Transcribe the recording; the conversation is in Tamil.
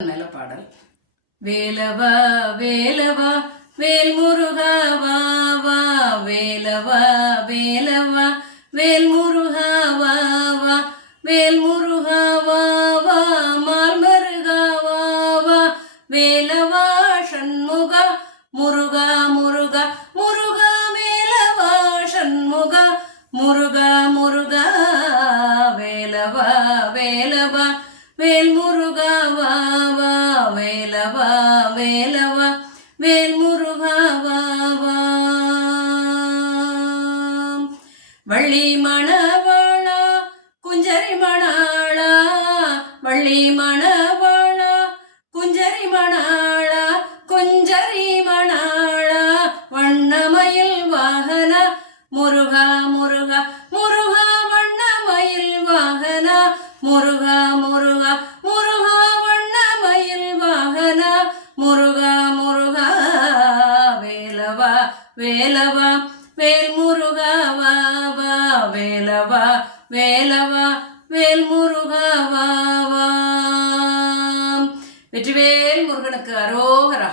மேல பாடல். வேலவா வேலவா வேல் முருகா வா வா, வேலவா வேலவா வேல் முருகா வா வா, வேல் முருகா வா வா, மால் மருகா வா வா, வேலவா சண்முகா முருகா முருகா முருகா, வேலவா சண்முகா முருகா முருகா, வேலவா வேலவா வேல் முருகா வா வா, வேலவா வேலவா வேல் முருகா வா வா. வள்ளி மணவாளா குஞ்சரி மணாளா, வள்ளி மணவாளா குஞ்சரி மணாளா, குஞ்சரி மணாளா, வண்ணமயில் வாகனா முருகா முருகா முருகா, வண்ணமயில் வாகனா முருகா முருகா முருகா, வண்ணமயில் வாகனா முருகா முருகா, வேலவா வேலவா வேல் முருகா வா வா, வேலவா வேலவா வேல் முருகா வா வா. வெற்றிவேல் முருகனுக்கு அரோகரா.